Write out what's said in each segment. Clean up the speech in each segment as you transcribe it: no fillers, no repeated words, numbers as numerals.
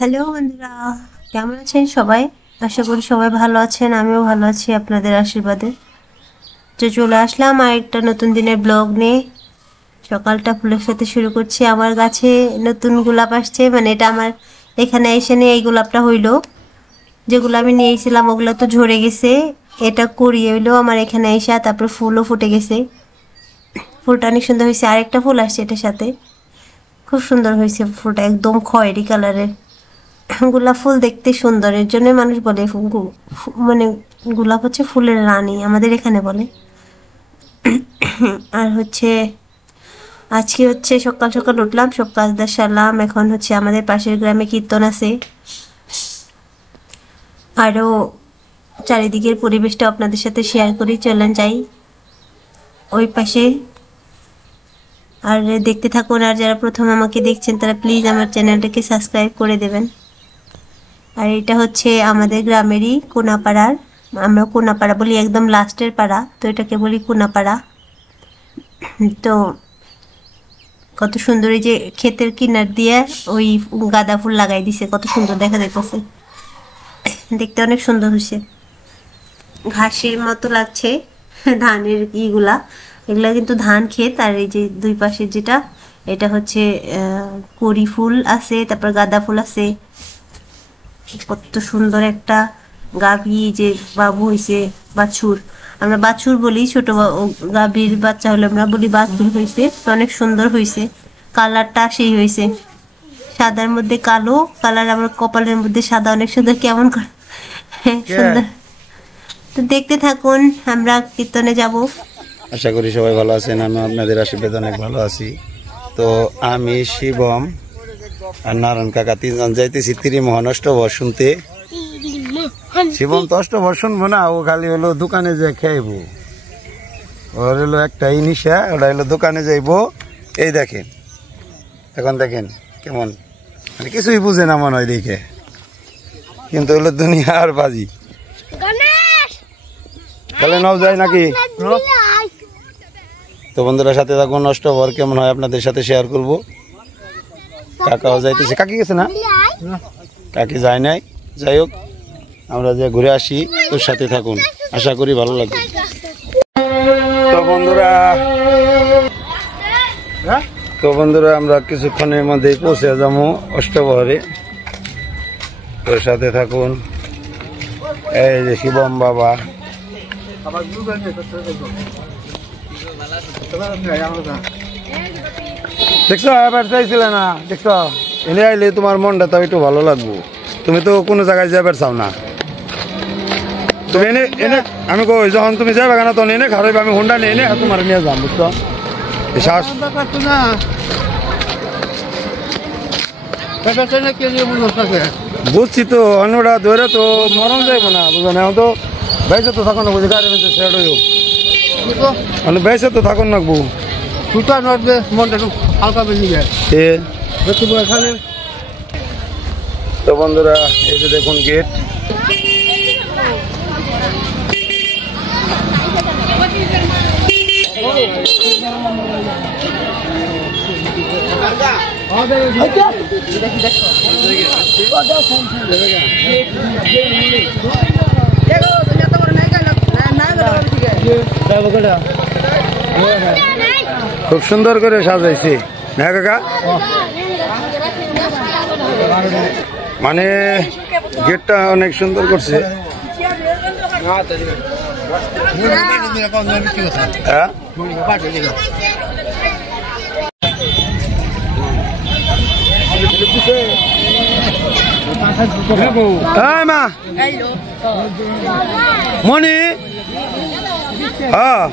Hello বন্ধুরা, কেমন আছেন সবাই? আশা করি সবাই ভালো আছেন, আমিও ভালো আছি আপনাদের আশীর্বাদে। তো চলে আসলাম আর একটা নতুন দিনের ব্লগ নিয়ে। সকালটা ফুলের সাথে শুরু করছি। আমার গাছে নতুন গোলাপ আসছে, মানে এটা আমার এখানে এসে নিয়ে এই গোলাপটা হইলো। যেগুলো আমি নিয়েছিলাম ওগুলো তো ঝরে গেছে, এটা করিয়ে হইলো আমার এখানে এসে, তারপর ফুলও ফুটে গেছে। ফুলটা অনেক সুন্দর হয়েছে, আরেকটা ফুল আসছে এটার সাথে, খুব সুন্দর হয়েছে ফুলটা, একদম খয়েরি কালারের। গোলাপ ফুল দেখতে সুন্দর, এর জন্য মানুষ বলে মানে গোলাপ হচ্ছে ফুলের রানী আমাদের এখানে বলে। আর হচ্ছে আজকে হচ্ছে সকাল সকাল উঠলাম, সব কাজ দাজ সারলাম। এখন হচ্ছে আমাদের পাশের গ্রামে কীর্তন আছে, আরও চারিদিকের পরিবেশটা আপনাদের সাথে শেয়ার করি, চলেন যাই ওই পাশে। আর দেখতে থাকুন, আর যারা প্রথম আমাকে দেখছেন তারা প্লিজ আমার চ্যানেলটাকে সাবস্ক্রাইব করে দেবেন। আর এটা হচ্ছে আমাদের গ্রামেরই কোনাপাড়ার, আমরা কোনাপাড়া বলি, একদম লাস্টের পাড়া, তো এটাকে বলি কোনাপাড়া। তো কত সুন্দর, এই যে ক্ষেতের কিনার দিয়ে ওই গাঁদা ফুল লাগাই দিছে, কত সুন্দর দেখা যাইতেছে, দেখতে অনেক সুন্দর হয়েছে, ঘাসের মতো লাগছে। ধানের ইগুলা, এগুলা কিন্তু ধান ক্ষেত। আর এই যে দুই পাশে যেটা, এটা হচ্ছে কড়ি ফুল আছে, তারপর গাঁদা ফুল আছে। কত সুন্দর একটা গাভী, যে বাবু হয়েছে, বাছুর, আমরা বাছুর বলি, ছোট গাভীর বাচ্চা হলে আমরা বলি বাছুর হয়েছে। তো অনেক সুন্দর হয়েছে, কালারটা সেই হয়েছে, সাদার মধ্যে কালো কালার, আমার কপালের মধ্যে সাদা, অনেক সুন্দর, কেমন করে সুন্দর। তো দেখতে থাকুন, আমরা কীর্তনে যাব। আশা করি সবাই ভালো আছেন, আমি আপনাদের আশীর্বাদ অনেক ভালো আছি। তো আমি শিবম আর নারায়ণ কাকা তিনজন যাইতেছি ত্রিমোহন অষ্টভর শুনতে। শিবম তো অষ্টভর শুনবো না, ও খালি হলো দোকানে যে খাইবো, ওর হলো একটাই নিশা, ওটা হলো দোকানে যাইবো। এই দেখেন, এখন দেখেন কেমন, মানে কিছুই বুঝে না মনে হয় দেখে, কিন্তু হলো দুনিয়া আর বাজি। তাহলে নাও যায় নাকি? তো বন্ধুরা সাথে থাকুন, অষ্টভর কেমন হয় আপনাদের সাথে শেয়ার করব। কাকাও যাইতেছে, কাকি গেছে না? কাকি যায় নাই, যাই হোক আমরা যে ঘুরে আসি, তোর সাথে থাকুন, আশা করি ভালো লাগবে। তো বন্ধুরা আমরা কিছুক্ষণের মধ্যেই পৌঁছে যাবো অষ্টভরে, তোর সাথে থাকুন। এই যে শিবম বাবা, দেখছো এবার চাইছিলে না, দেখছো এনে আইলে তোমার মনটা তো একটু ভালো লাগবো। তুমি তো কোনো জায়গায় যাবার চাও না, তুমি এনে এনে আমি কই যখন তুমি যাবে কেন তখন এনে খারাপ, আমি হোন্ডা নিয়ে এনে তোমার নিয়ে যাম, বুঝছো? বুঝছি তো, অন্যটা ধরে তো মরণ যাইবো না, বুঝো না? এখন তো বেঁচে তো থাকুন না, বুঝি গাড়ি বেঁচে সেট হইব, বেঁচে তো থাকুন রাখবো। তো বন্ধুরা এই যে দেখুন গেট, খুব সুন্দর করে সাজাইছে না কাকা, মানে গেটটা অনেক সুন্দর করছে। মা মনি, হ্যাঁ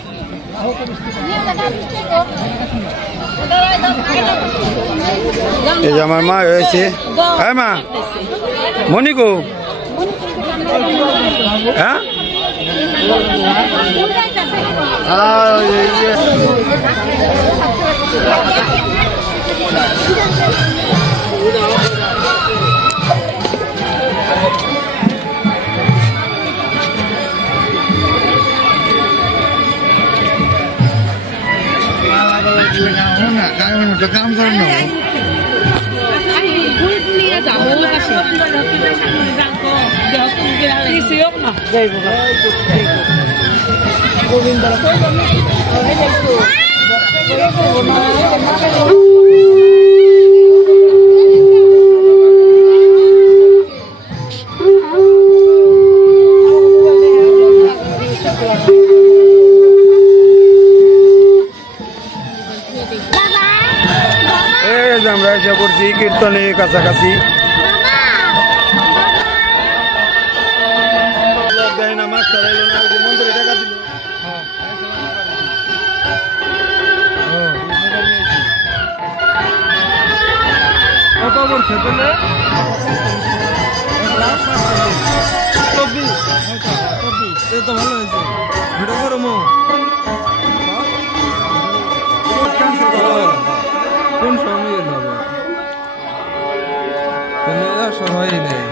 এই যে আমার মা হয়েছে। হ্যাঁ মা, মনি গো, হ্যাঁ काम करना আমরা এসে করছি কীর্তনের কাছাকাছি। মন্দিরে টাকা দিল কত করছে তাহলে 24 তো ভালো হয়েছে ভিডিও করো মো কোন সময় হবে তুমি সবাই নেই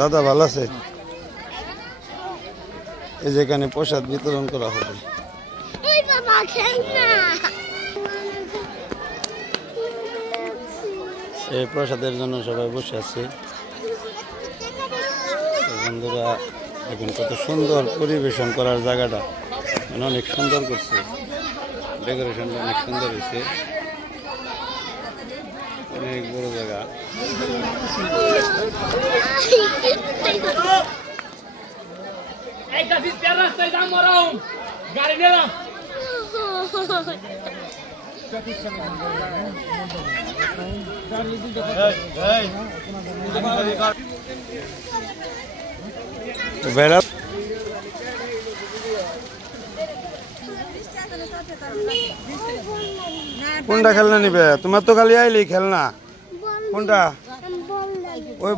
দাদা ভালো আছে? এই যেখানে প্রসাদ বিতরণ করা হবে। এই প্রসাদের জন্য সবাই বসে আছে। বন্ধুরা এখন কত সুন্দর পরিবেশন করার জায়গাটা অনেক সুন্দর করছে, ডেকোরেশনটা অনেক সুন্দর হয়েছে, অনেক বড় জায়গা। কোনটা খেলনা নিবে? তোমার তো খালি আইলি খেলনা। কোনটা? ওই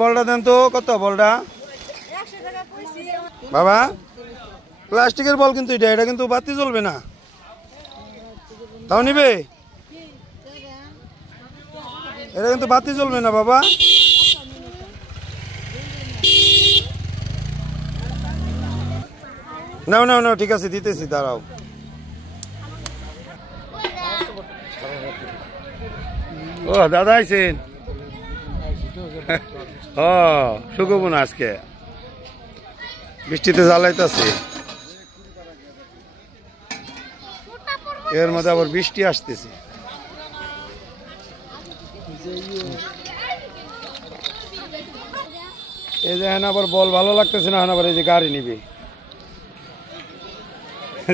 বলটা দেন তো। কত বলটা? বাবা প্লাস্টিকের বল কিন্তু এটা কিন্তু বাতি জ্বলবে না। তাও নিবে? এটা কিন্তু বাতি জ্বলবে না বাবা। নাও নাও নাও, ঠিক আছে দিতেছি, দাঁড়াও। ও দাদা আইছেন? ও শুকবো না আজকে, বৃষ্টিতে জ্বালাইতেছে। এর মধ্যে আবার বৃষ্টি আসতেছে। এই যে আবার বল ভালো লাগতেছে না, আবার এই যে গাড়ি নিবে।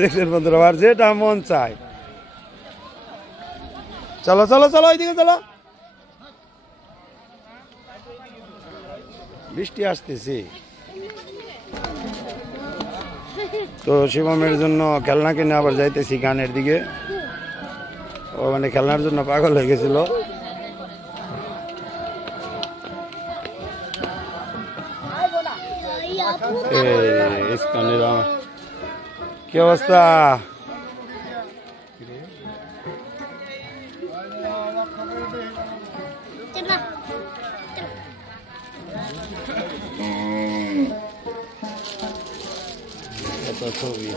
দেখছেন বন্ধুরা, আবার যেটা মন চায়। চলো চলো চলো, ওইদিকে চলো। বৃষ্টি আসতেছে তো শিবমের জন্য খেলনা কিনে আবার যাইতেছি গানের দিকে। ও মানে খেলনার জন্য পাগল হয়ে গেছিল। কি অবস্থা? ছবি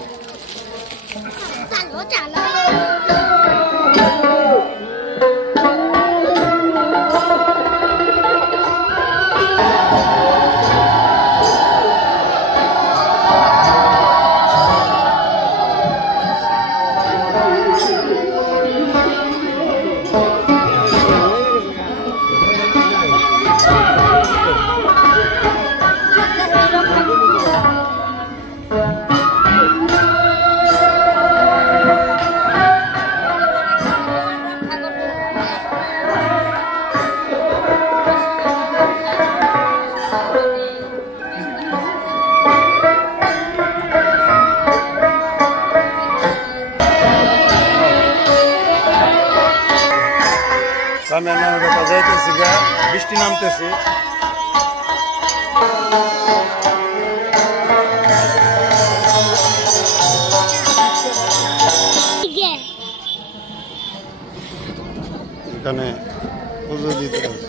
যাইতেছি, বৃষ্টি নামতেছে। এখানে পুজো দিতে আছে।